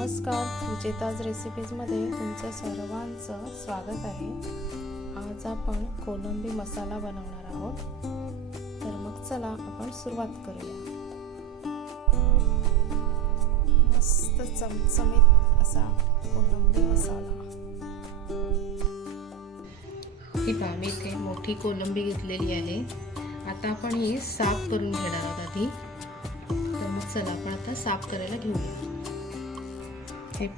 नमस्कार विजेताज रेसिपीजमध्ये तुमचं सर्वांचं स्वागत आहे. आज आपण कोलंबी मसाला बनवणार आहोत. तर मग चला आपण सुरुवात करूया. मस्त चमचमीत असा कोलंबी मसाला. ही पहा मी इथे मोठी कोलंबी घेतलेली आहे. आता आपण ही साफ करून घेणार आहोत आधी. तर मग चला आपण आता साफ करायला घेऊया. हे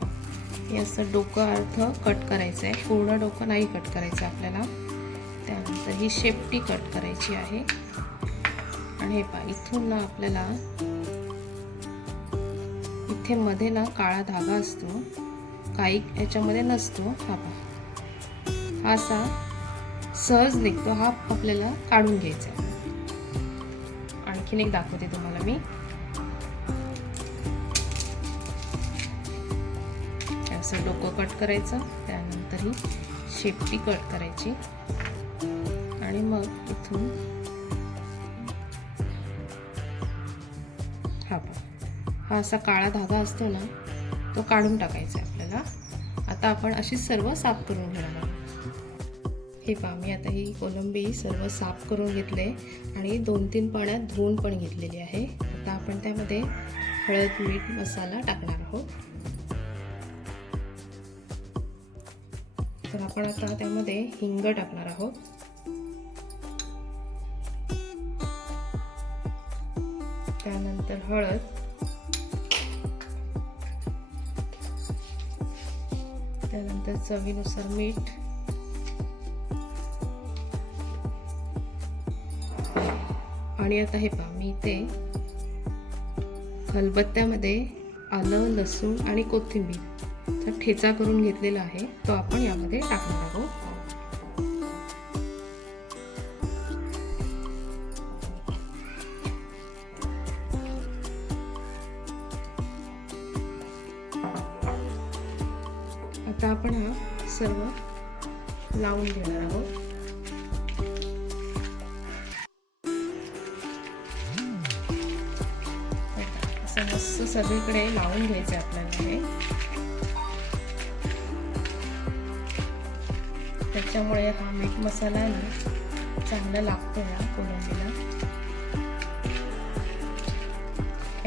हे असं डोकं अर्थ कट करायचं आहे पूर्ण डोकं नाही कट करायचं आपल्याला. त्यानंतर ही शेपटी कट करायची आहे. आणि हे पहा इथून ना आपल्याला इथे मध्ये ना काळा धागा असतो. काही याच्यामध्ये नसतो. हा पहा. हा असा सहज निघतो. हा आपल्याला काढून घ्यायचा आहे. आणखीन एक दाखवते तुम्हाला मी. असं डोकं कट करायचं त्यानंतर ही शेपटी कट करायची. आणि मग इथून हा हा असा काळा धागा असतो ना तो काढून टाकायचा आहे आपल्याला. आता आपण अशी सर्व साफ करून घेणार आहोत. हे पहा मी आता ही कोलंबी सर्व साफ करून घेतले आणि दोन तीन पाण्यात धुवून पण घेतलेली आहे. आता आपण त्यामध्ये हळद मीठ मसाला टाकणार आहोत. तर आपण आता त्यामध्ये हिंग टाकणार आहोत. त्यानंतर हळद. त्यानंतर चवीनुसार मीठ. आणि आता हे पहा मी इथे खलबत्त्यामध्ये आलं लसूण आणि कोथिंबीर. तर ठेचा करून घेतलेला आहे. तो आपण यामध्ये टाकणार आहोत. आता आपण हा सर्व लावून घेणार आहोत. असं मस्त सगळीकडे लावून घ्यायचं आपल्याला हे. त्याच्यामुळे हा मीठ मसाला चांगला लागतो या कोलंबीला.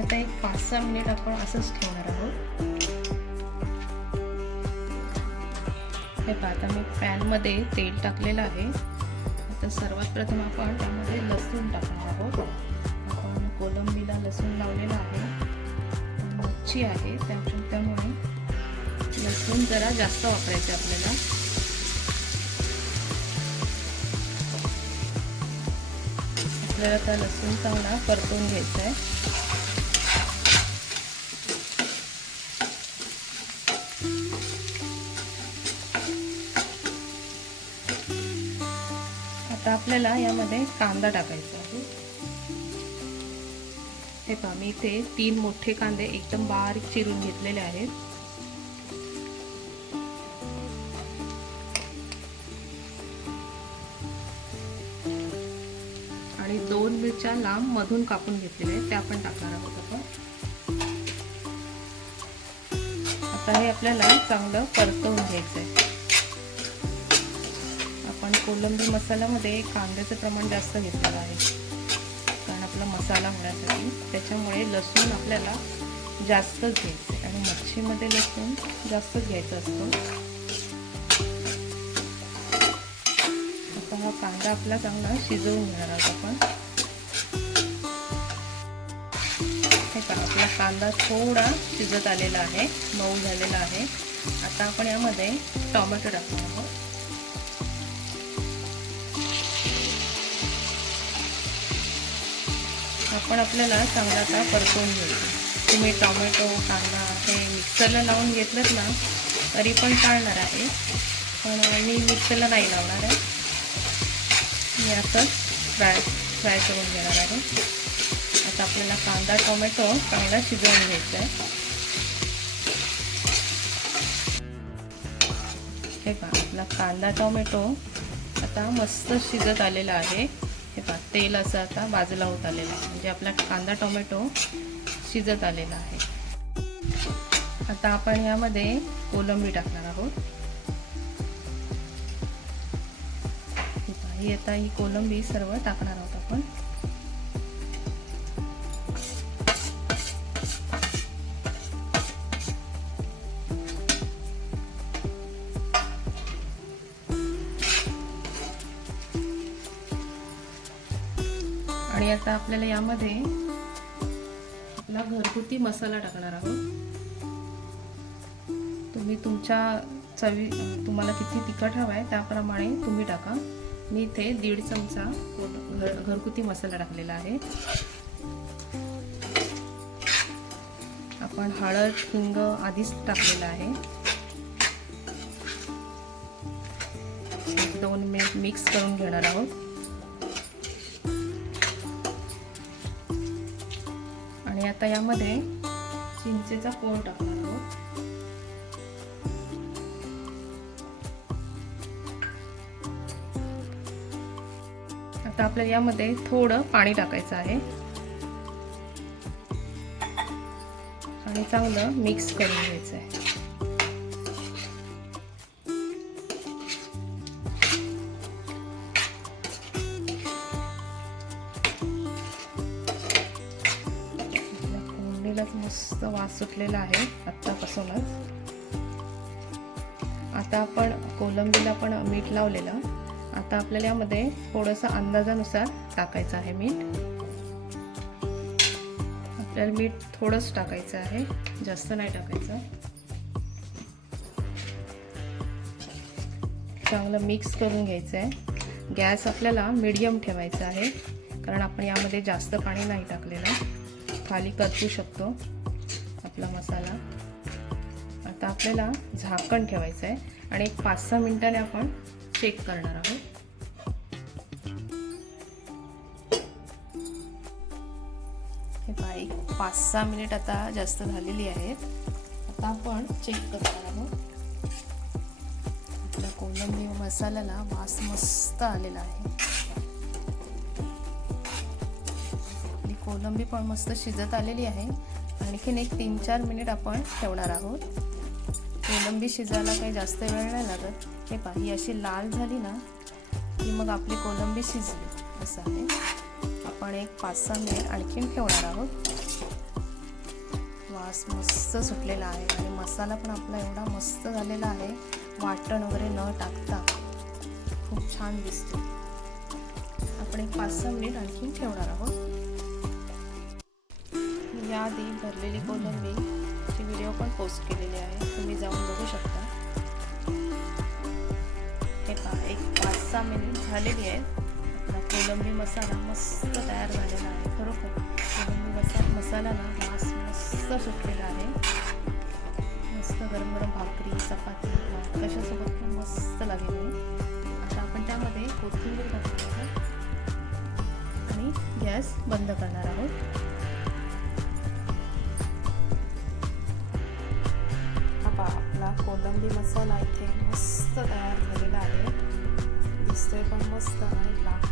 आता एक पाच सहा मिनिट आपण असंच ठेवणार आहोत. हे आता मी पॅनमध्ये तेल टाकलेलं आहे. आता सर्वात प्रथम आपण त्यामध्ये लसूण टाकणार आहोत. आपण कोलंबीला लसूण लावलेला आहे. मच्छी आहे त्यामुळे लसूण जरा जास्त वापरायचे आपल्याला. आपल्याला त्या लसूण चांगला परतून घ्यायचा आहे आता आपल्याला यामध्ये कांदा टाकायचा आहे. हे पहा मी इथे तीन मोठे कांदे एकदम बारीक चिरून घेतलेले आहेत. आणि दोन मिरच्या लांब मधून कापून घेतलेल्या आहेत. त्या पण टाकणार आहोत आपण आता हे आपल्याला चांगलं परतवून घ्यायचं आहे. आपण कोलंबी मसाल्यामध्ये कांद्याचं प्रमाण जास्त घेतलेलं आहे. कारण आपला मसाला होण्यासाठी त्याच्यामुळे लसूण आपल्याला जास्तच घ्यायचं आहे. आणि मच्छीमध्ये लसूण जास्तच घ्यायचं असतं. हा कांदा आपला चांगला शिजवून घेणार आहोत आपण. हे का आपला कांदा थोडा शिजत आलेला आहे मऊ झालेला आहे. आता आपण यामध्ये टोमॅटो टाकणार आहोत. आपण आपल्याला चांगला आता परतवून घेऊ. तुम्ही टोमॅटो कांदा हे मिक्सरला लावून घेतलं ना तरी पण चालणार आहे. पण मी मिक्सरला नाही लावणार आहे. मी असंच फ्राय फ्राय करून घेणार आहे. आता आपल्याला कांदा टोमॅटो चांगला शिजवून घ्यायचा आहे. हे पहा आपला कांदा टोमॅटो आता मस्त शिजत आलेला आहे. हे पहा तेल असं आता बाजूला होत आलेलं आहे. म्हणजे आपला कांदा टोमॅटो शिजत आलेला आहे. आता आपण यामध्ये कोलंबी टाकणार आहोत. ही आता ही कोलंबी सर्व टाकणार आहोत आपण. आणि आता आपल्याला यामध्ये आपला घरगुती मसाला टाकणार आहोत. तुम्ही तुमच्या चवी तुम्हाला किती तिखट हवा आहे त्याप्रमाणे तुम्ही टाका. मी इथे दीड चमचा घर घरगुती मसाला टाकलेला आहे. आपण हळद हिंग आधीच टाकलेला आहे. दोन मिनिट मिक्स करून घेणार आहोत. आणि आता यामध्ये चिंचेचा कोळ टाकणार आहोत. आपल्याला यामध्ये थोडं पाणी टाकायचं आहे. आणि चांगलं मिक्स करून घ्यायचं आहे. मस्त वास सुटलेला आहे आत्तापासूनच. आता आपण कोलंबीला पण मीठ लावलेलं. आता आपल्याला यामध्ये थोडंसं अंदाजानुसार टाकायचं आहे मीठ. आपल्याला मीठ थोडंच टाकायचं आहे जास्त नाही टाकायचं. चांगलं मिक्स करून घ्यायचं आहे. गॅस आपल्याला मिडियम ठेवायचा आहे कारण आपण यामध्ये जास्त पाणी नाही टाकलेलं. खाली कचू शकतो आपला मसाला. आता आपल्याला झाकण ठेवायचं आहे आणि एक पाच सहा मिनिटाने आपण चेक करणार आहोत. पाच सहा मिनिट आता जास्त झालेली आहेत. आता आपण चेक करणार आहोत. आपला कोलंबी मसाल्याला वास मस्त आलेला आहे. आपली कोलंबी पण मस्त शिजत आलेली आहे. आणखीन एक तीन चार मिनिट आपण ठेवणार आहोत. कोलंबी शिजायला काही जास्त वेळ नाही लागत. हे पहा ही अशी लाल झाली ना की मग आपली कोलंबी शिजली. असं आहे. आपण एक पाच सहा मिनिट आणखीन ठेवणार आहोत. वास मस्त सुटलेला आहे. आणि मसाला पण आपला एवढा मस्त झालेला आहे. वाटण वगैरे न टाकता. खूप छान दिसतो आपण एक पाच सहा मिनिट आणखीन ठेवणार आहोत. याआधी भरलेली कोलंबी ची व्हिडिओ पण पोस्ट केलेली आहे. तुम्ही जाऊन बघू शकता. हे पहा एक पाच सहा मिनिट झालेली आहेत. आपला कोलंबी मसाला मस्त तयार झालेला आहे. खरोखर कोलंबी मसा मसाला ना मास मस्त सुटलेला आहे. मस्त गरम गरम भाकरी चपाती कशासोबत पण मस्त लागेल आता आपण त्यामध्ये कोथिंबीर टाकणार आहोत. आणि गॅस बंद करणार आहोत. आपला कोलंबी मसाला इथे मस्त तयार झालेला आहे. दिसतोय पण मस्त आणि